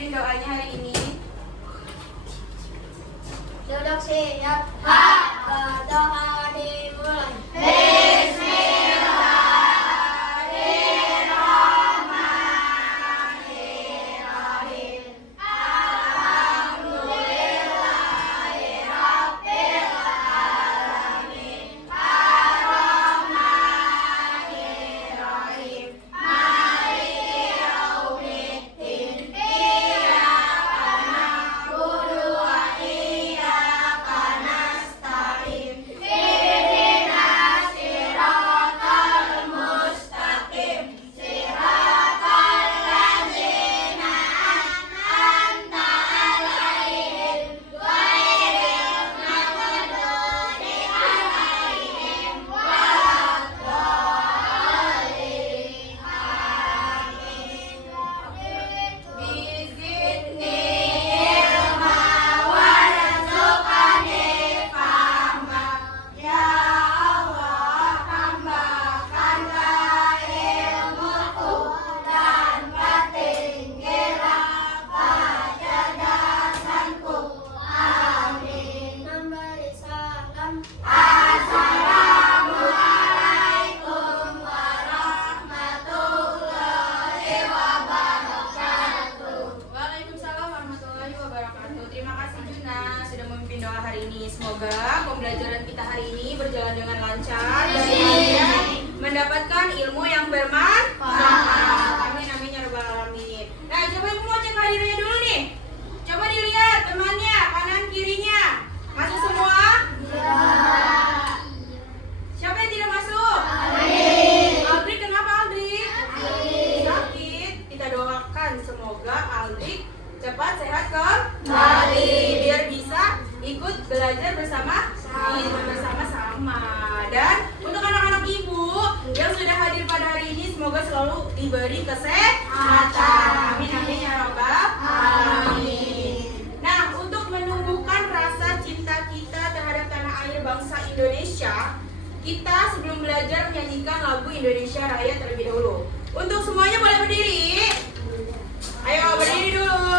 pimpin doanya hari ini. Duduk siap. Doa dimulai. Semoga pembelajaran kita hari ini berjalan dengan lancar dan kalian mendapatkan ilmu yang bermanfaat. Amin amin ya rabbal alamin. Nah, coba ibu mau cek hadirnya dulu nih. Coba dilihat temannya kanan kirinya. Masuk semua? Ya. Siapa yang tidak masuk? Aldrik, kenapa Aldrik? Sakit. Kita doakan semoga Aldrik cepat sehat kembali biar bisa ikut belajar bersama-sama. Dan untuk anak-anak ibu yang sudah hadir pada hari ini, semoga selalu diberi kesehatan. Amin amin ya rabbal alamin. Nah, untuk menumbuhkan rasa cinta kita terhadap tanah air bangsa Indonesia, kita sebelum belajar menyanyikan lagu Indonesia Raya terlebih dahulu. Untuk semuanya boleh berdiri. Ayo berdiri dulu.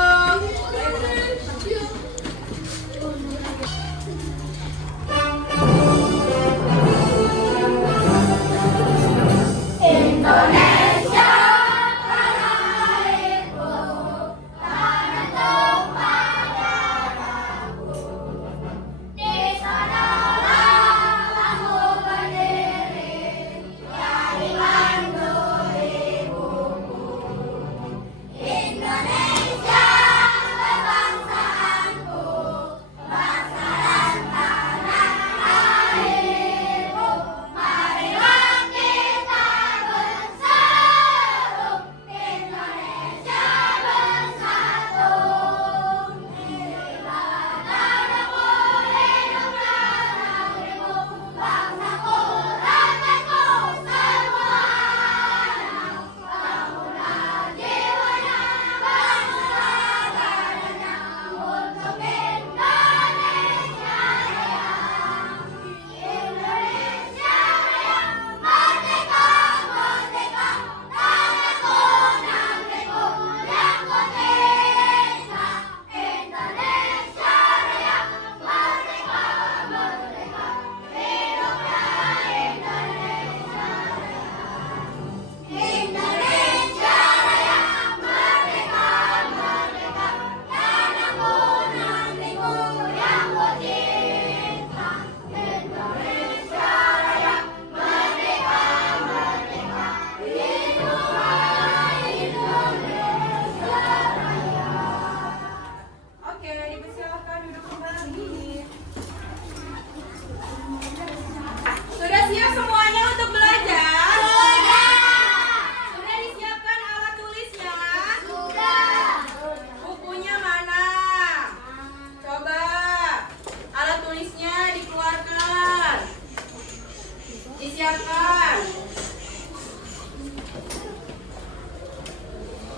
Indonesia tanah airku, tanah tumpah darahku. Di sanalah aku berdiri, dari mandul ibuku. Indonesia kebangsaanku, bangsa dan tanah airku. Marilah kita berseru, Indonesia bersatu. Marilah tanahku, hiduplah negeriku, bangsaku, rakyatku semuanya. Bangunlah jiwanya, bangunlah badannya untuk Indonesia Raya. Indonesia Raya, merdeka, merdeka, tanahku, negeriku yang ku cinta. Indonesia Raya, merdeka, merdeka, hiduplah Indonesia Raya. Indonesia Raya, merdeka, merdeka, tanahku, negeriku yang ku cinta. Indonesia Raya, merdeka, merdeka, hiduplah Indonesia Raya. Oke, dipersilakan duduk kembali. Sudah siap semuanya untuk belajar? Sudah disiapkan alat tulisnya? Bukunya mana? Coba alat tulisnya dikeluarkan. Disiapkan.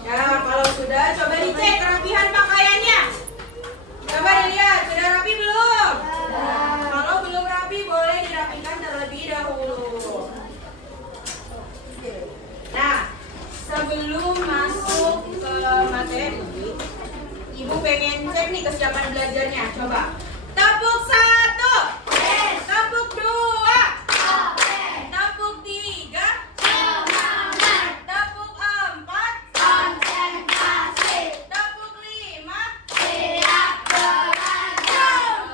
Ya, kalau sudah coba dicek kerapihan pakaiannya. Coba dilihat, sudah rapi belum? Kalau belum rapi, boleh dirapikan terlebih dahulu. Nah, sebelum masuk ke materi, Ibu pengen cek nih kesiapan belajarnya. Coba. Tepuk 1. Tepuk 2. Tepuk 3. Tepuk 4. Tepuk 5.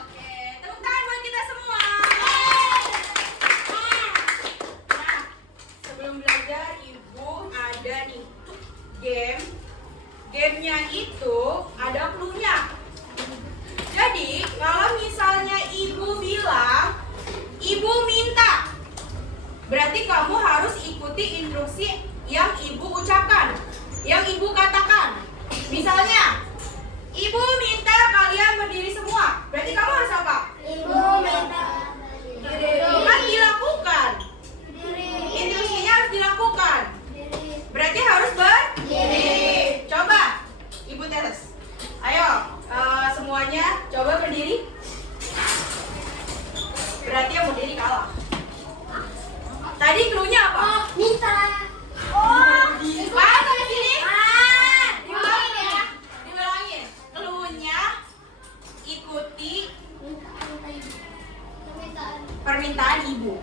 Oke, tepuk tangan buat kita semua. Nah, sebelum belajar Ibu ada nih game. Gamenya itu ada clue-nya. Jadi kalau misalnya Ibu bilang Ibu minta, berarti kamu harus ikuti instruksi yang Ibu ucapkan, yang Ibu katakan. Misalnya Ibu minta kalian berdiri semua, berarti kamu harus apa? Kan dilakukan. Instruksinya harus dilakukan. Berarti harus berdiri. Coba Ibu tes. Ayo semuanya coba berdiri. Berarti yang berdiri kalah. Tadi clue-nya apa? Mana di sini? Diulangin ya. Diulangin. Clue-nya ikuti permintaan Ibu.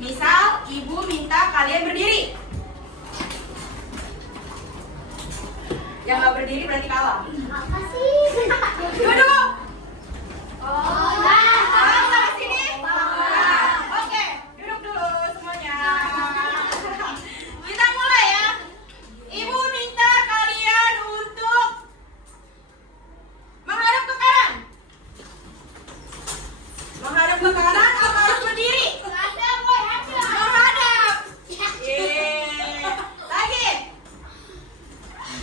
Misal Ibu minta kalian berdiri. Yang nggak berdiri berarti kalah. Duduk. Sampai sini. Oke, duduk dulu semuanya. Kita mulai ya. Ibu minta kalian untuk menghadap ke kanan. Menghadap ke kanan atau harus berdiri? Menghadap. Lagi.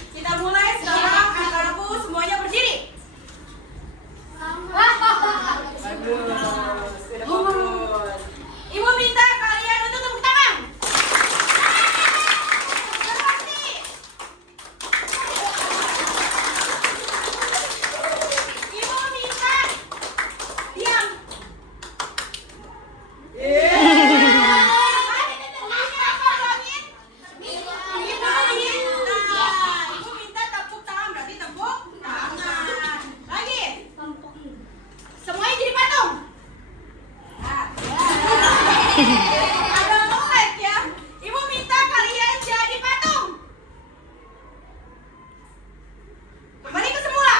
Kita mulai sekarang, anak-anakku semuanya berdiri. Bagus, sudah bagus. Ibu minta kalian untuk tepuk tangan. Berarti. Ibu minta diam. Ibu minta tepuk tangan, berarti tepuk tangan. Lagi. Semuanya jadi patung. Ada melek ya. Ibu minta kalian jadi patung. Kembali ke semula.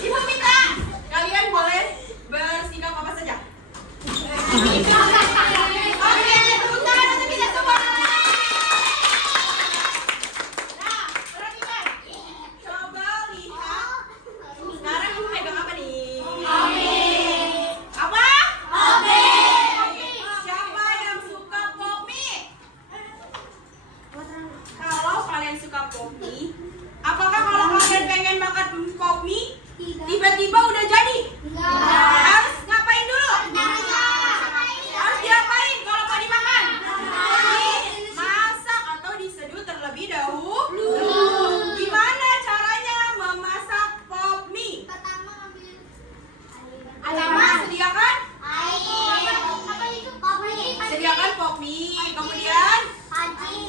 Ibu minta kalian boleh bersikap apa saja. Oke, tepuk tangan untuk kita semua. Nah, perhatikan. Coba lihat. Sekarang Ibu megang apa nih? Apa? Siapa yang suka pop mie? Kalau kalian suka pop mie, apakah kalau kalian pengen makan pop mie, tiba-tiba udah jadi? Harus ngapain dulu? Harus diapain kalau mau dimakan? Dimasak atau diseduh terlebih dahulu. Gimana caranya memasak pop mie? Pertama, sediakan pop mie, kemudian panci,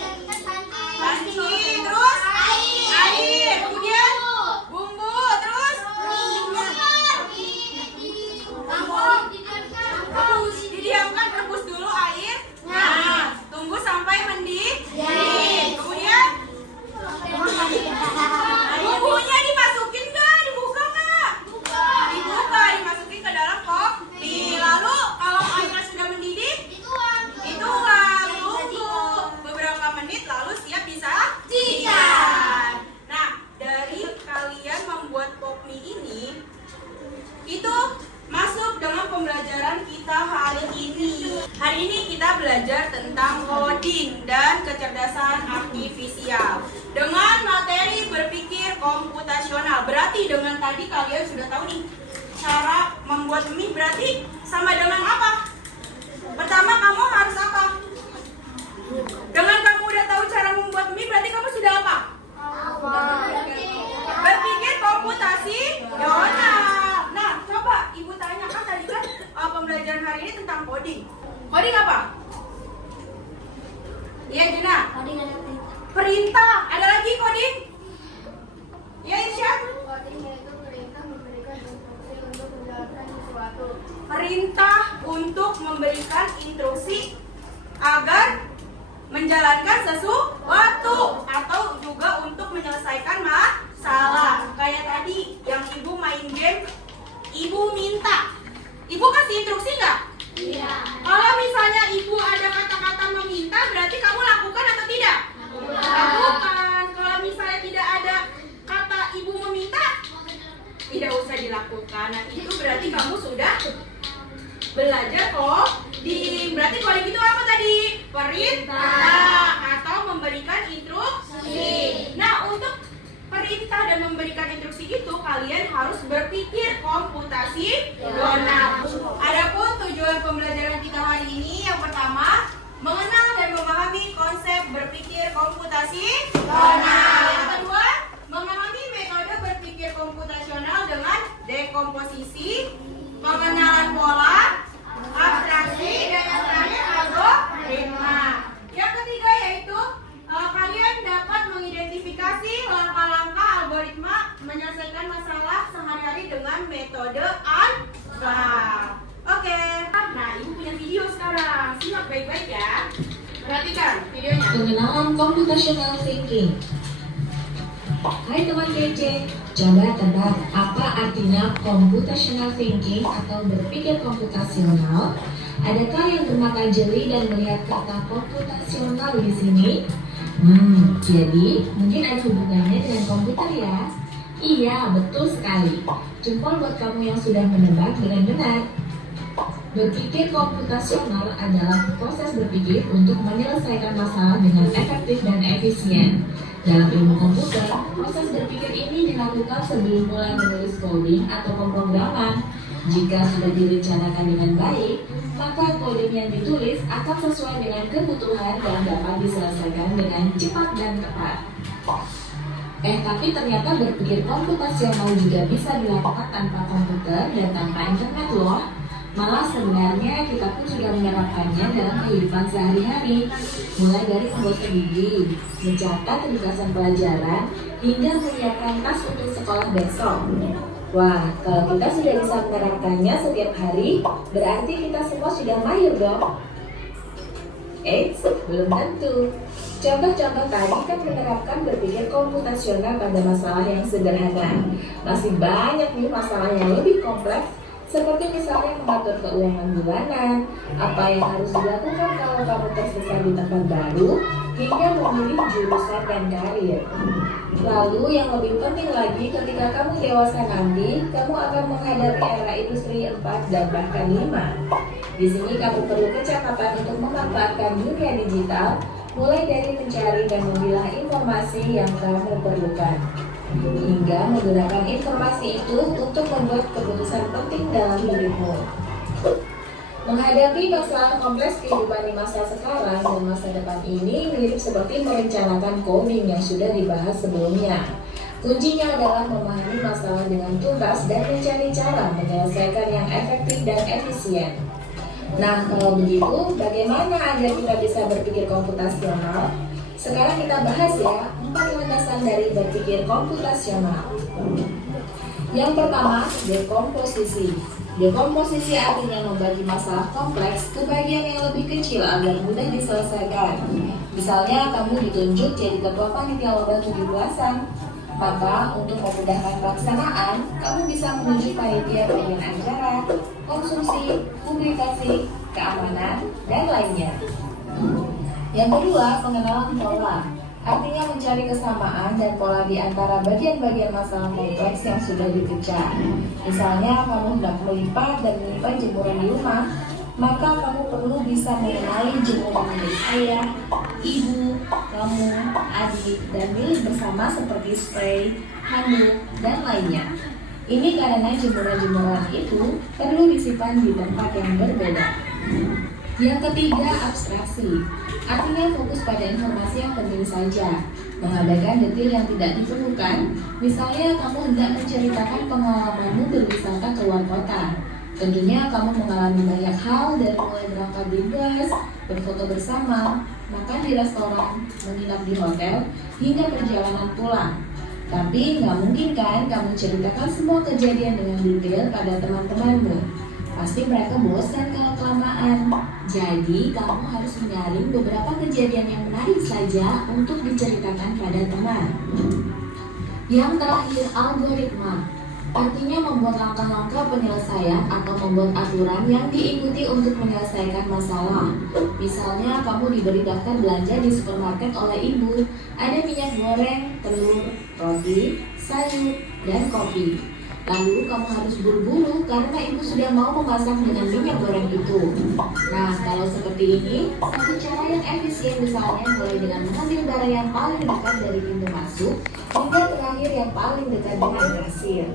terus air, kemudian bumbu, terus didiamkan, rebus dulu air. Nah, tunggu sampai mendidih. Kemudian bumbunya dimasukin nggak? Dibuka nggak? Dibuka, dimasukin ke dalam pop mie. Lalu kalau airnya sudah mendidih, dituang, tunggu beberapa menit lalu siap disajikan. Nah, dari kalian membuat pop mie ini, itu masuk dengan pembelajaran kita hari ini. Hari ini kita belajar tentang coding dan kecerdasan artifisial dengan materi berpikir komputasional. Berarti dengan tadi kalian sudah tahu nih cara membuat mie, berarti sama dengan apa? Pertama kamu harus apa? Dengan kamu udah tahu cara membuat mie, berarti kamu sudah apa? Berpikir komputasional. Nah, coba Ibu tanya, kan tadi kan pembelajaran hari ini tentang coding. Coding apa? Iya, Juna. Perintah. Ada lagi coding? Ya Irsyad? Voting yaitu perintah memberikan instruksi untuk menjalankan sesuatu. Perintah untuk memberikan instruksi agar menjalankan sesuatu atau juga untuk menyelesaikan masalah. Kayak tadi yang ibu main game, ibu minta. Ibu kasih instruksi nggak? Iya. Kalau misalnya ibu ada kata-kata meminta, berarti kamu lakukan atau tidak? Lakukan. Kalau misalnya tidak ada kata ibu meminta, tidak usah dilakukan. Nah itu berarti kamu sudah belajar coding. Berarti coding itu apa tadi? Perintah atau memberikan instruksi. Nah untuk perintah dan memberikan instruksi itu kalian harus berpikir komputasional. Adapun tujuan pembelajaran kita hari ini yang pertama mengenal dan memahami konsep berpikir komputasional. Yang kedua memahami metode berpikir komputasional dengan dekomposisi, pengenalan pola, abstraksi, dan yang terakhir algoritma. Yang ketiga yaitu kalian dapat mengidentifikasi langkah-langkah algoritma menyelesaikan masalah sehari-hari dengan metode ANSA. Oke. Nah, ibu punya video sekarang. Simak baik-baik ya. Perhatikan videonya. Pengenalan computational thinking. Hai teman kece, coba tebak apa artinya computational thinking atau berpikir komputasional? Adakah yang bermata jeli dan melihat kata komputasional di sini? Jadi mungkin ada hubungannya dengan komputer ya? Iya, betul sekali. Jempol buat kamu yang sudah menebak dengan benar. Berpikir komputasional adalah proses berpikir untuk menyelesaikan masalah dengan efektif dan efisien. Dalam ilmu komputer, proses berpikir ini dilakukan sebelum mulai menulis coding atau pemrograman. Jika sudah direncanakan dengan baik, maka coding yang ditulis akan sesuai dengan kebutuhan dan dapat diselesaikan dengan cepat dan tepat. Tapi ternyata berpikir komputasional juga bisa dilakukan tanpa komputer dan tanpa internet loh. Malah sebenarnya kita pun sudah menerapkannya dalam kehidupan sehari-hari, mulai dari menggosok gigi, mencatat ringkasan pelajaran, hingga menyiapkan tas untuk sekolah besok. Wah, kalau kita sudah bisa menerapkannya setiap hari, berarti kita semua sudah mahir dong. Eits, belum tentu. Contoh-contoh tadi kan menerapkan berpikir komputasional pada masalah yang sederhana. Masih banyak nih masalah yang lebih kompleks, seperti misalnya mengatur keuangan bulanan, apa yang harus dilakukan kalau kamu tersesat di tempat baru, hingga memilih jurusan dan karir. Lalu yang lebih penting lagi, ketika kamu dewasa nanti, kamu akan menghadapi era industri 4 dan bahkan 5. Di sini kamu perlu kecakapan untuk memanfaatkan dunia digital, mulai dari mencari dan memilah informasi yang kamu perlukan, hingga menggunakan informasi itu untuk membuat keputusan penting dalam hidupmu. Menghadapi masalah kompleks kehidupan di masa sekarang dan masa depan ini mirip seperti merencanakan coding yang sudah dibahas sebelumnya. Kuncinya adalah memahami masalah dengan tuntas dan mencari cara menyelesaikan yang efektif dan efisien. Nah, kalau begitu, bagaimana agar kita bisa berpikir komputasional? Sekarang kita bahas ya, 4 landasan dari berpikir komputasional. Yang pertama, dekomposisi. Dekomposisi artinya membagi masalah kompleks ke bagian yang lebih kecil agar mudah diselesaikan. Misalnya, kamu ditunjuk jadi ketua panitia lomba 17-an. Maka, untuk memudahkan pelaksanaan, kamu bisa menunjuk panitia bagian acara, konsumsi, publikasi, keamanan, dan lainnya. Yang kedua, pengenalan pola. Artinya mencari kesamaan dan pola di antara bagian-bagian masalah kompleks yang sudah dipecah. Misalnya, kamu hendak melipat dan menyimpan jemuran di rumah, maka kamu perlu bisa mengenali jemuran milik ayah, ibu, kamu, adik, dan milik bersama seperti spray, handuk, dan lainnya. Ini karena jemuran-jemuran itu perlu disimpan di tempat yang berbeda. Yang ketiga, abstraksi. Artinya fokus pada informasi yang penting saja, mengabaikan detail yang tidak diperlukan. Misalnya, kamu hendak menceritakan pengalamanmu berwisata ke luar kota. Tentunya kamu mengalami banyak hal, dari mulai berangkat di bus, berfoto bersama, makan di restoran, menginap di hotel, hingga perjalanan pulang. Tapi nggak mungkin kan kamu ceritakan semua kejadian dengan detail pada teman-temanmu. Pasti mereka bosan kalau kelamaan. Jadi kamu harus menyaring beberapa kejadian yang menarik saja untuk diceritakan pada teman. Yang terakhir, algoritma. Artinya membuat langkah-langkah penyelesaian atau membuat aturan yang diikuti untuk menyelesaikan masalah. Misalnya kamu diberi daftar belanja di supermarket oleh ibu. Ada minyak goreng, telur, roti, sayur, dan kopi. Lalu kamu harus buru-buru karena ibu sudah mau memasak dengan minyak goreng itu. Nah, kalau seperti ini, satu cara yang efisien misalnya mulai dengan mengambil barang yang paling dekat dari pintu masuk hingga terakhir yang paling dekat dengan kasir.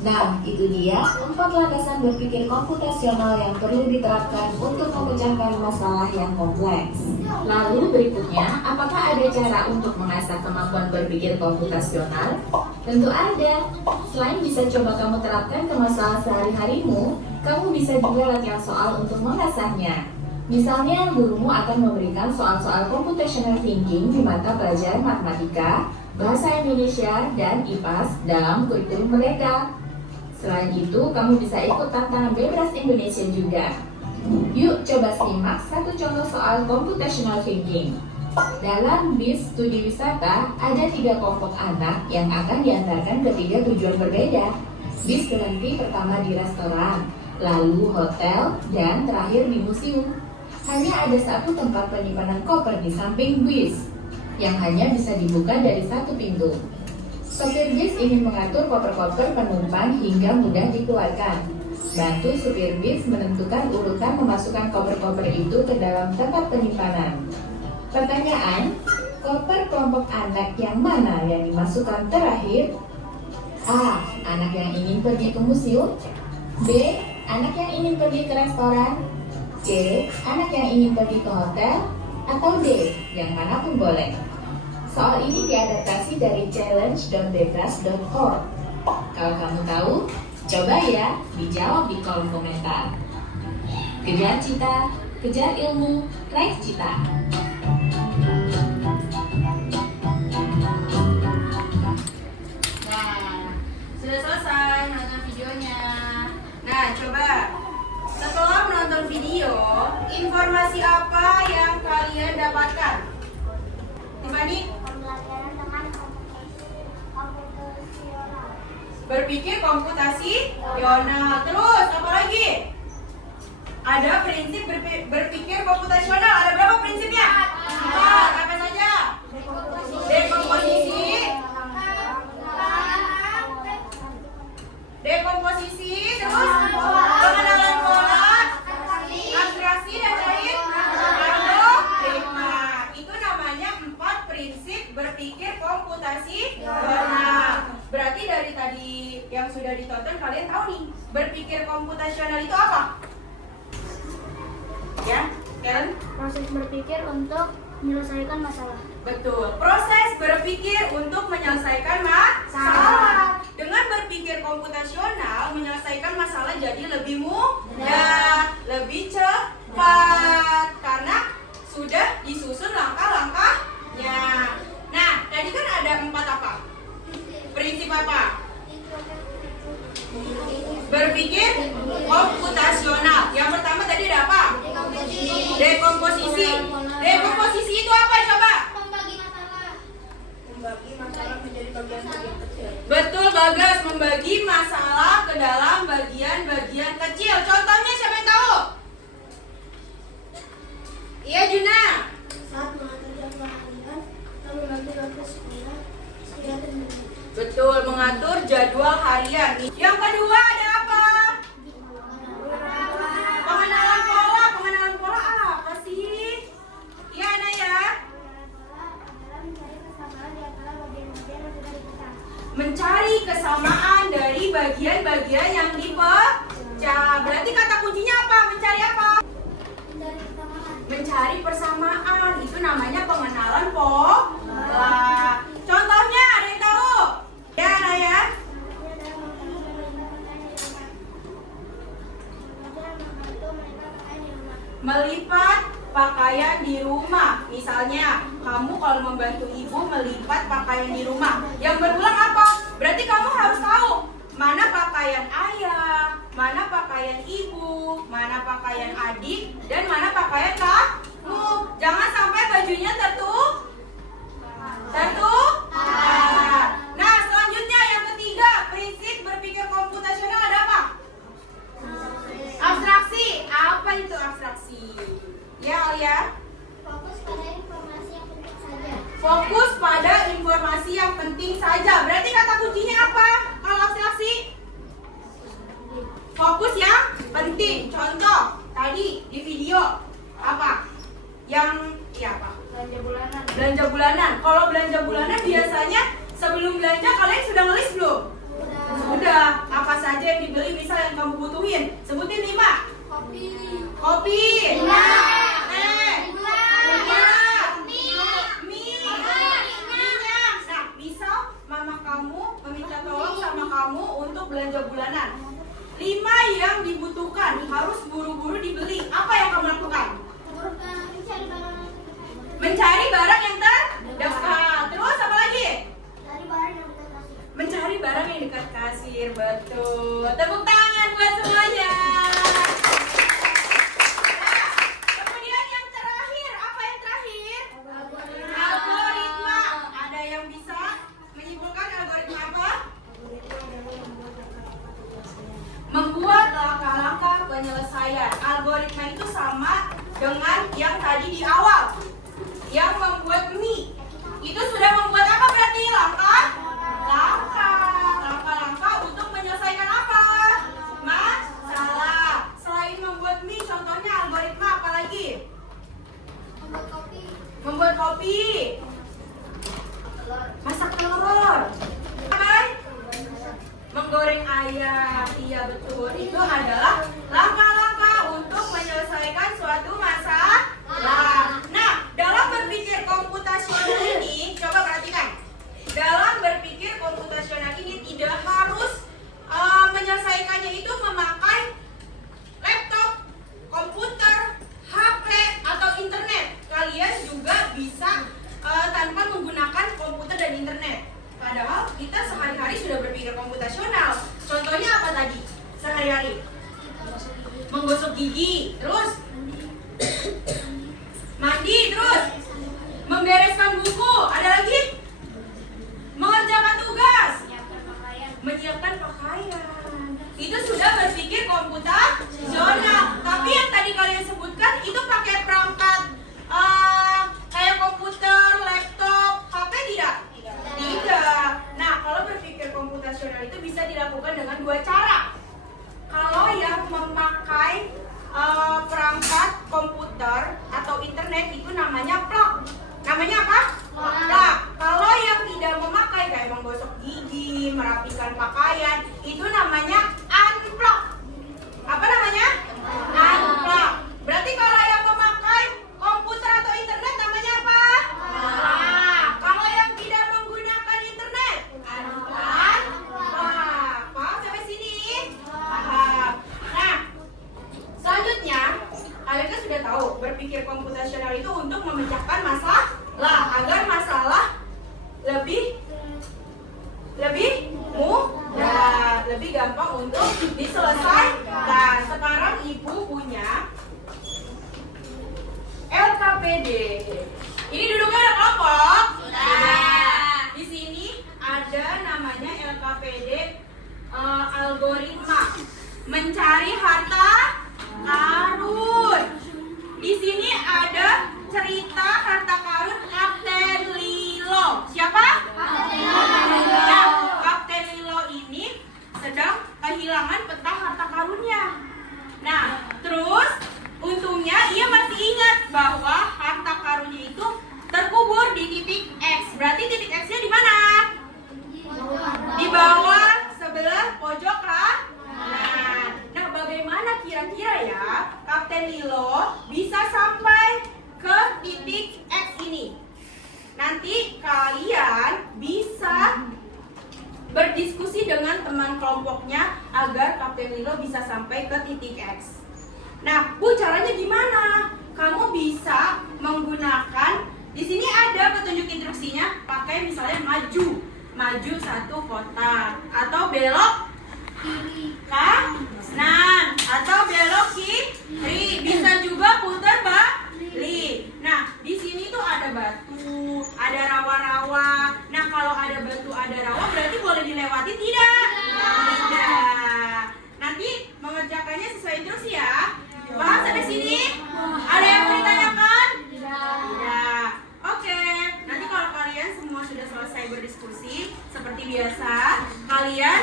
Nah, itu dia 4 landasan berpikir komputasional yang perlu diterapkan untuk memecahkan masalah yang kompleks. Lalu berikutnya, apakah ada cara untuk mengasah kemampuan berpikir komputasional? Tentu ada. Selain bisa coba kamu terapkan ke masalah sehari-harimu, kamu bisa juga latihan soal untuk mengasahnya. Misalnya, gurumu akan memberikan soal-soal computational thinking di mata pelajaran matematika, bahasa Indonesia, dan IPAS dalam kurikulum mereka. Selain itu, kamu bisa ikut tantangan bebas Indonesia juga. Yuk coba simak satu contoh soal computational thinking. Dalam bis studi wisata, ada 3 kelompok anak yang akan diantarkan ke 3 tujuan berbeda. Bis berhenti pertama di restoran, lalu hotel, dan terakhir di museum. Hanya ada satu tempat penyimpanan koper di samping bis, yang hanya bisa dibuka dari satu pintu. Sopir bis ingin mengatur koper-koper penumpang hingga mudah dikeluarkan. Bantu supir bis menentukan urutan memasukkan koper-koper itu ke dalam tempat penyimpanan. Pertanyaan, koper kelompok anak yang mana yang dimasukkan terakhir? A. Anak yang ingin pergi ke museum. B. Anak yang ingin pergi ke restoran. C. Anak yang ingin pergi ke hotel. Atau D. Yang manapun boleh. Soal ini diadaptasi dari challenge.bebas.org. Kalau kamu tahu, coba ya dijawab di kolom komentar. Kejar cita, kejar ilmu, raih cita. Nah, sudah selesai nonton videonya. Nah, coba setelah menonton video, informasi apa yang kalian dapatkan? Tiffany? Pembelajaran dengan komputasional. Berpikir komputasional. Terus apa lagi? Ada prinsip berpikir komputasional. Ada berapa prinsipnya? 4. Apa saja? Dekomposisi, terus pengenalan pola, abstraksi dan lain algoritma. Itu namanya 4 prinsip berpikir komputasional. Berarti dari tadi yang sudah ditonton kalian tahu nih, berpikir komputasional itu apa? Ya, Karen? Proses berpikir untuk menyelesaikan masalah. Betul, proses berpikir untuk menyelesaikan masalah. Dengan berpikir komputasional, menyelesaikan masalah jadi lebih mudah, lebih cepat, karena sudah disusun langkah-langkahnya. Nah, tadi kan ada 4 apa? Prinsip apa? Berpikir komputasional. Yang pertama tadi ada apa? Dekomposisi. Dekomposisi itu apa coba? Membagi masalah. Membagi masalah menjadi bagian-bagian kecil. Betul, Bagas, membagi masalah ke dalam bagian-bagian kecil. Contohnya siapa yang tahu? Iya, Juna. Saat mengatur jadwal harian atau membagi waktu sekolah, sekitar Betul, mengatur jadwal harian. Yang kedua ada apa? Pengenalan pola. Pengenalan pola apa sih? Iya, Naya. Mencari kesamaan dari bagian-bagian yang dipecah. Berarti kata kuncinya apa? Mencari apa? Mencari persamaan. Itu namanya pengenalan pola. Contohnya ada yang tahu? Ya, Naya. Melipat pakaian di rumah. Misalnya, kamu kalau membantu ibu melipat pakaian di rumah. Yang berulang apa? Berarti kamu harus tahu mana pakaian ayah, mana pakaian ibu, mana pakaian adik, dan mana pakaian kamu. Jangan sampai bajunya tertukar. Nah, selanjutnya yang ketiga, prinsip berpikir komputasional ada apa? Abstraksi. Apa itu abstraksi? Ya, Alia? Fokus pada informasi yang penting saja. Fokus pada informasi yang penting saja. Berarti kata kuncinya apa? Kalau abstraksi? Fokus yang penting. Contoh, tadi di video apa? Apa? Belanja bulanan. Belanja bulanan. Kalau belanja bulanan biasanya sebelum belanja kalian sudah ngelis belum? Sudah. Apa saja yang dibeli misal yang kamu butuhin? Sebutin 5. Kopi. Kopi. Gula. Teh. Gula. Mie. Minyak. Nah, misal mama kamu meminta tolong sama kamu untuk belanja bulanan. 5 yang dibutuhkan harus buru-buru dibeli. Apa yang kamu lakukan? Mencari barang yang terdekat. Terus apa lagi? Mencari barang yang dekat kasir. Betul. Tepuk tangan buat semuanya. Nah, kemudian yang terakhir, apa yang terakhir? Algoritma. Ada yang bisa menyimpulkan algoritma apa? Membuat langkah-langkah penyelesaian. Algoritma itu sama dengan yang tadi di awal. Yang membuat mie. Itu sudah membuat apa berarti? Langkah-langkah untuk menyelesaikan apa? Masalah. Selain membuat mie, contohnya algoritma apa lagi? Membuat kopi. Masak telur. Apa? Menggoreng ayam. Iya betul. Itu adalah langkah-langkah untuk menyelesaikan suatu masalah. Nah, dalam berpikir komputasional ini, coba perhatikan. Dalam berpikir komputasional ini tidak harus menyelesaikannya itu memakai laptop, komputer, HP, atau internet. Kalian juga bisa tanpa menggunakan komputer dan internet. Padahal kita sehari-hari sudah berpikir komputasional. Contohnya apa tadi? Sehari-hari menggosok gigi, terus mandi, terus membereskan buku, ada lagi mengerjakan tugas, menyiapkan pakaian. Itu sudah berpikir komputasional. Tapi yang tadi kalian sebutkan itu pakai perangkat kayak komputer, laptop, HP tidak? Tidak. Nah, kalau berpikir komputasional itu bisa dilakukan dengan 2 cara. Kalau yang memakai perangkat komputer atau internet itu namanya plug. Namanya apa? Plug. Kalau yang tidak memakai kayak menggosok gigi, merapikan pakaian, itu namanya unplug. Apa namanya? Unplug. Berarti kalau yang memakai komputer atau internet namanya apa? Plug. Kalau yang tidak menggunakan internet? Unplug. Paham sampai sini? Paham. Nah, selanjutnya, kalian kan sudah tahu berpikir komputasional itu untuk memecahkan masalah agar masalah lebih mudah, lebih gampang untuk diselesaikan. Sekarang ibu punya LKPD. Ini duduknya ada kelompok? Di sini ada namanya LKPD algoritma mencari harta karun. Di sini ada cerita harta karun Kapten Lilo. Siapa? Nah, Kapten Lilo ini sedang kehilangan peta harta karunnya. Nah, terus untungnya ia masih ingat bahwa harta karunnya itu terkubur di titik X. Berarti titik X-nya di mana? Di bawah sebelah pojok kanan. Nah, bagaimana kira-kira ya Kapten Lilo bisa sampai ke titik X ini? Nanti kalian bisa berdiskusi dengan teman kelompoknya agar Kapten Lilo bisa sampai ke titik X. Nah, Bu, caranya gimana? Kamu bisa maju 1 kotak. Atau belok Kiri. kanan atau belok kiri. Bisa juga putar balik. Nah, di sini tuh ada batu, ada rawa-rawa. Nah, kalau ada batu, ada rawa berarti boleh dilewati tidak? Tidak. Nanti mengerjakannya sesuai instruksi ya. Paham sampai sini? Ada yang mau ditanyakan? Tidak. Oke. Nanti kalau kalian semua sudah selesai berdiskusi, seperti biasa, kalian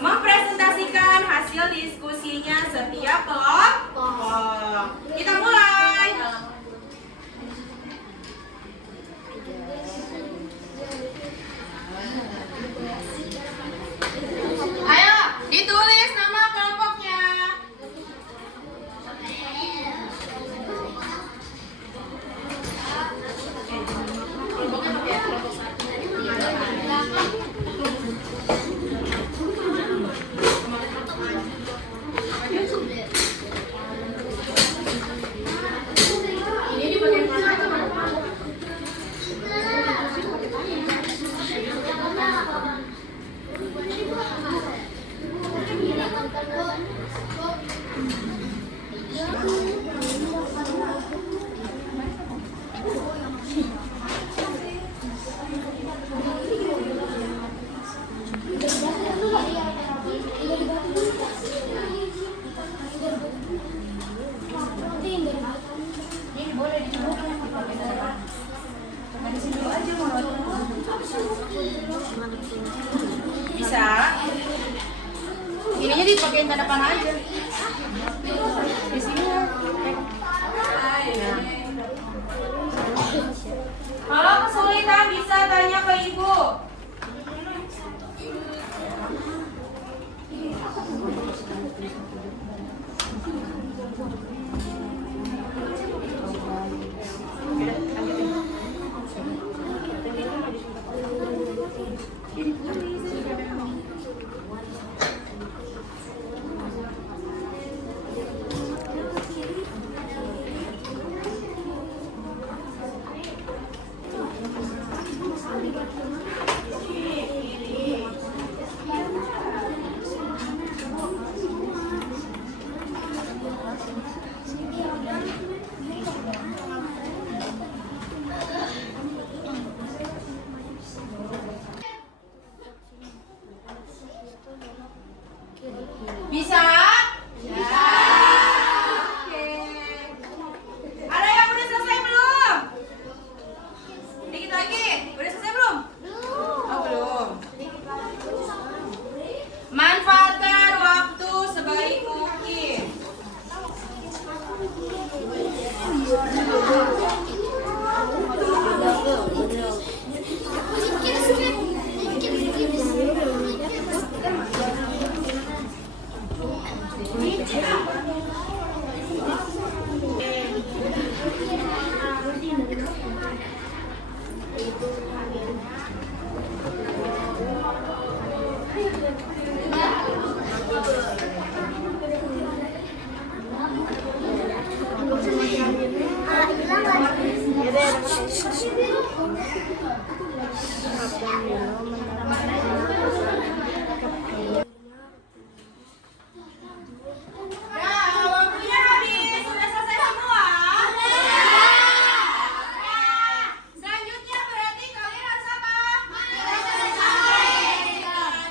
mempresentasikan hasil diskusinya setiap kelompok. Kita mulai. Ayo, ditulis nama kelompoknya. Bisa. Ininya dipakein ke depan aja. Di sini. Kalau kesulitan bisa tanya ke ibu. Bisa? Bisa. Oke. Ada yang udah selesai belum? Dikit lagi. Udah selesai belum? Oh, belum. Manfaatkan waktu sebaik mungkin. Nah, waktunya habis. Sudah selesai semua? Selanjutnya berarti kalian harus apa?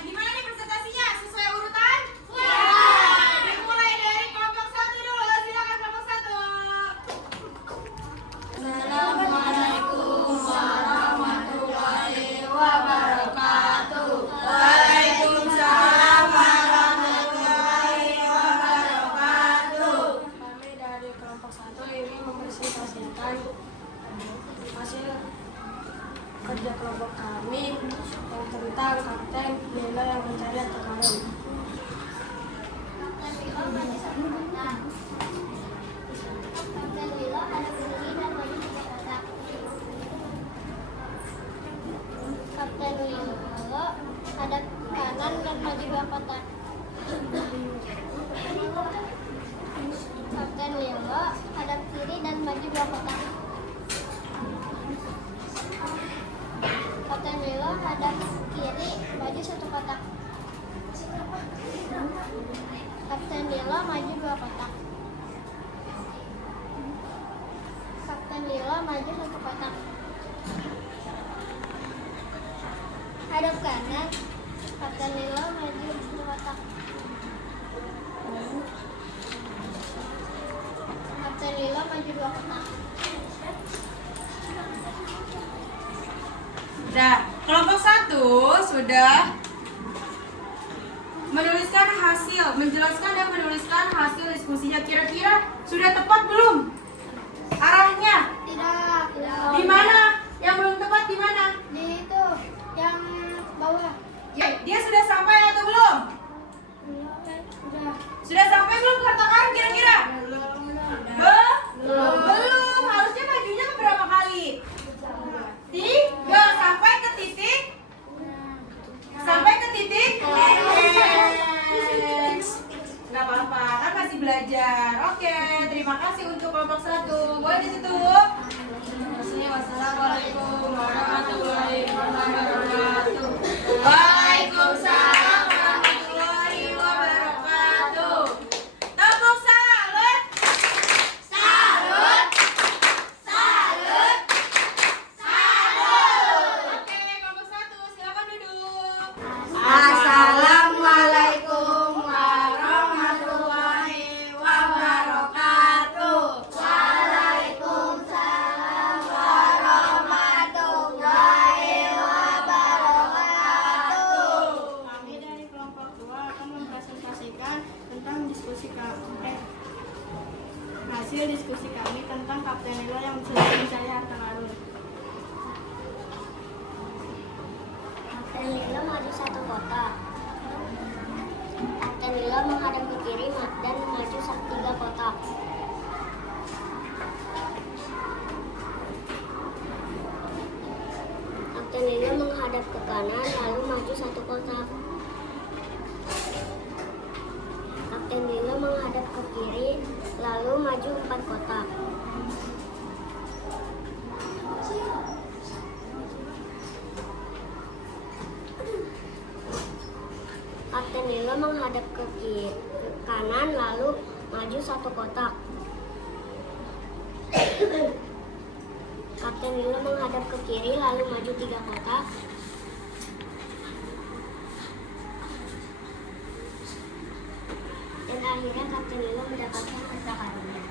Gimana nih presentasinya? Sesuai urutan? Dimulai dari kelompok 1 dulu. Silakan kelompok 1. Assalamualaikum warahmatullahi wabarakatuh. Waalaikumsalam warahmatullahi wabarakatuh. Kami dari kelompok 1 ini mempresentasikan hasil kerja kelompok kami yang tentang kapten Bella yang mencari harta karun. Kapten Lilo hadap kanan dan maju 2 kotak. Kapten Lilo hadap kiri dan maju 2 kotak. Kapten Lilo hadap kiri 1 kotak. Kapten Lilo maju 2 kotak. Kapten Lilo maju 1 kotak. Hadap kanan. Kapten Lilo maju 2 kotak. Kapten Lilo maju 2 kotak. Nah, kelompok 1 sudah menjelaskan dan menuliskan hasil diskusinya. Kira-kira sudah tepat belum arahnya? Tidak. Di mana? Yang belum tepat di mana? Di itu yang bawah. Ya, dia sudah sampai atau belum? Udah. Sudah sampai belum ke harta karun kira-kira? Belum. Harusnya majunya beberapa kali? 3 sampai ke titik. Sampai ke titik X. Nggak apa-apa, kan masih belajar. Oke, terima kasih untuk kelompok 1. Boleh ditutup. Wassalamualaikum warahmatullahi wabarakatuh. Waalaikumsalam warahmatullahi wabarakatuh. Tepuk salut. Salut. Salut. Salut. Oke, kelompok 1 silakan duduk. Assalamualaikum warahmatullahi wabarakatuh. Waalaikumsalam warahmatullahi wabarakatuh. Kami dari kelompok 2 akan mempresentasikan tentang hasil diskusi kami tentang Kapten Lilo yang sudah mencari harta karun. Kapten Lilo maju 1 kotak. Kapten Lilo menghadap ke kiri dan maju 3 kotak. Kapten Lilo menghadap ke kanan lalu maju 1 kotak. Kapten Lilo menghadap ke kiri lalu maju 4 kotak. Kapten Lilo menghadap ke kanan lalu maju 1 kotak. Kapten Lilo menghadap ke kiri lalu maju 3 kotak. Dan akhirnya Kapten Lilo mendapatkan harta karunnya.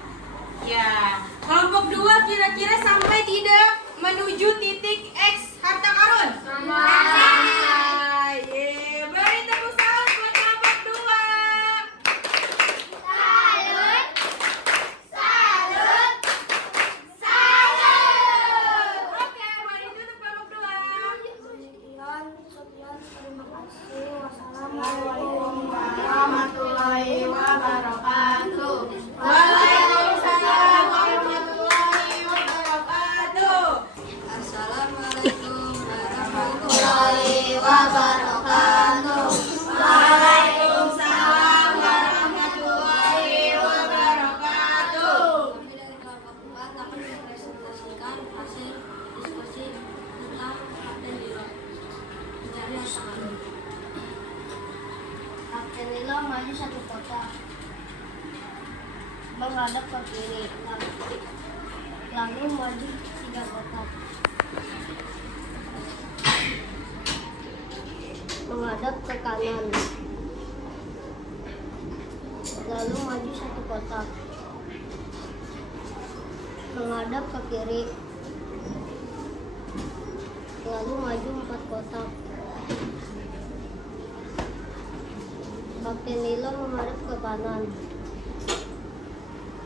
Ya, kelompok 2 kira-kira sampai tidak menuju titik X harta karun? Sampai. Ye, beri tepuk salut buat kelompok 2. Salut! Salut! Salut! Oke, mari tutup kelompok 2. Sekian, terima kasih. Assalamualaikum warahmatullahi wabarakatuh. Waalaikumsalam warahmatullahi wabarakatuh. Assalamualaikum Warahmatullahi wabarakatuh. Waalaikumsalam warahmatullahi wabarakatuh. Kami dari kelompok 4 akan mempresentasikan hasil diskusi tentang Kapten Lilo mencari harta karun. Kapten Lilo maju 1 kotak, menghadap ke kiri, lalu maju 3 kotak, menghadap ke kanan, lalu maju 1 kotak, menghadap ke kiri, lalu maju 4 kotak. Kapten Lilo menghadap ke kanan,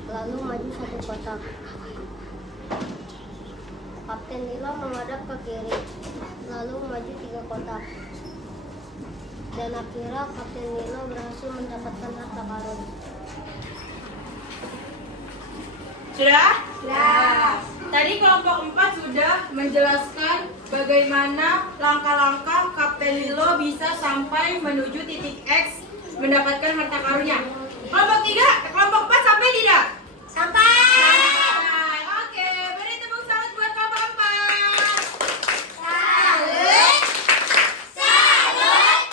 lalu maju 1 kotak. Kapten Lilo menghadap ke kiri, lalu maju 3 kotak. Dan akhirnya Kapten Lilo berhasil mendapatkan harta karun. Sudah? Sudah. Tadi kelompok 4 sudah menjelaskan bagaimana langkah-langkah Kapten Lilo bisa sampai menuju titik X mendapatkan harta karunnya. Kelompok 3, kelompok 4 sampai tidak? Sampai. Oke, beri tepuk tangan buat kelompok 4. Salut! Salut!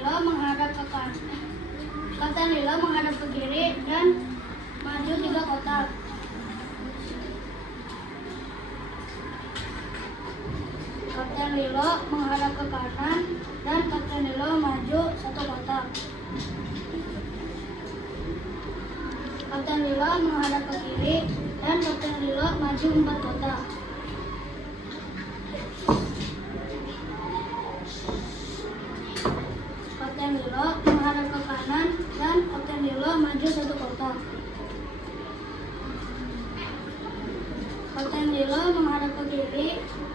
Lilo menghadap ke kanan. Kapten Lilo menghadap ke kiri dan maju 3 kotak. Kapten Lilo menghadap ke kanan dan Kapten Lilo maju 1 kotak. Kapten Lilo menghadap ke kiri dan Kapten Lilo maju 4 kotak. Kapten Lilo menghadap ke kanan dan Kapten Lilo maju 1 kotak. Kapten Lilo menghadap ke kiri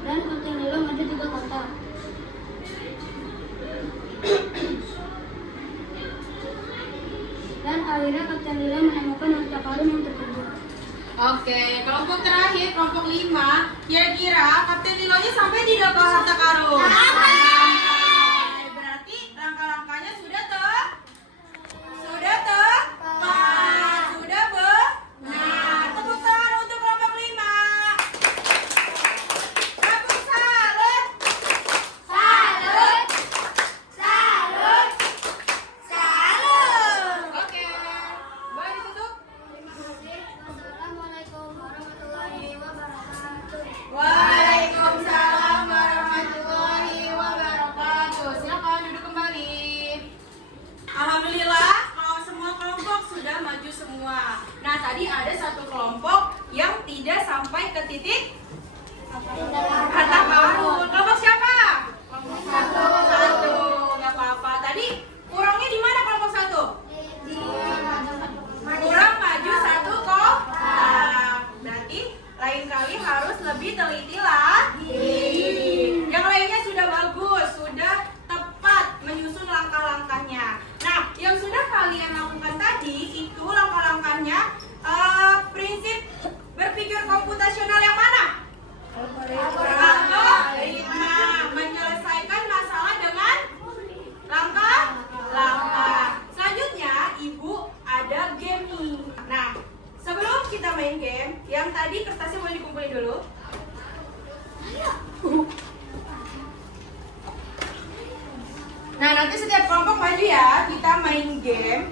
dan Kapten Lilo maju 3 kotak. Dan akhirnya Kapten Lilo menemukan harta karun yang terkubur. Oke, kelompok terakhir, kelompok 5. Kira-kira Kapten Lilonya sampai tidak ke harta karun? Sampai. Berarti langkah-langkahnya sudah tepat. Sudah benar. Tepuk tangan untuk kelompok 5. Tepuk salut. Oke. Boleh ditutup? Wassalamualaikum warahmatullahi wabarakatuh. Waalaikumsalam warahmatullahi wabarakatuh. Silakan duduk kembali. Alhamdulillah, kalau semua kelompok sudah maju semua. Nah, tadi ada satu kelompok yang tidak sampai ke titik harta karun. Kelompok siapa? Kelompok satu. Nggak apa-apa. Tadi kurangnya di mana kelompok satu? Kurang maju 1 kotak. Berarti lain kali harus lebih teliti lagi. Yang lainnya sudah bagus, sudah tepat menyusun langkah-langkahnya. Nah, yang sudah kalian lakukan tadi itu langkah-langkahnya prinsip berpikir komputasional yang mana? Algoritma, menyelesaikan masalah dengan langkah-langkah. Selanjutnya, Ibu ada game nih. Nah, sebelum kita main game, yang tadi kertasnya boleh dikumpulin dulu. Nah, nanti setiap kelompok maju ya, kita main game.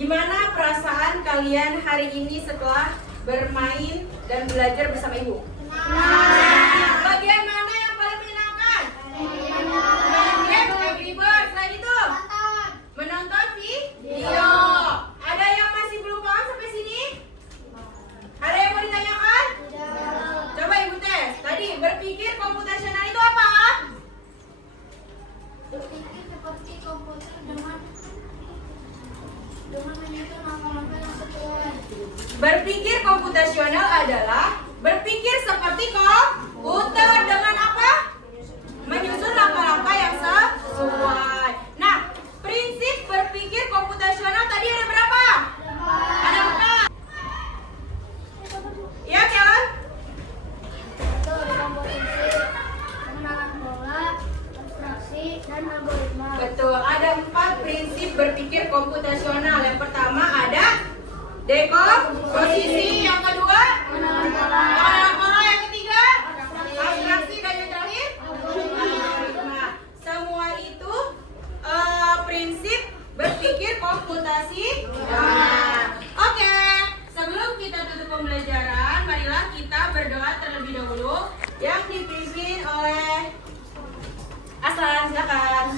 Gimana perasaan kalian hari ini setelah bermain dan belajar bersama ibu? Bagian mana yang paling menyenangkan? Main game, Angry Birds. Selain itu? Menonton video. Ada yang masih belum paham sampai sini? Ada yang mau ditanyakan? Coba ibu tes. Tadi berpikir komputasional itu apa? Berpikir seperti komputer dengan menyusun langkah-langkah yang sesuai. Berpikir komputasional adalah berpikir seperti komputer dengan apa? Menyusun langkah-langkah yang sesuai. Nah, prinsip berpikir komputasional tadi ada berapa? Ada 4. Ya, Kellen? Satu, komposisi, pengenangan pola, abstraksi, dan algoritma. Betul, ada 4 prinsip berpikir komputasional. Yang pertama ada dekomposisi, yang kedua pengenalan pola, yang ketiga abstraksi, dan yang terakhir algoritma. Semua itu prinsip berpikir komputasi. Oke, sebelum kita tutup pembelajaran, marilah kita berdoa terlebih dahulu yang dipimpin oleh Aslan. Silakan.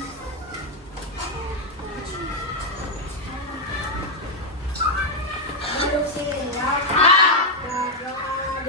Duduk sila. Doa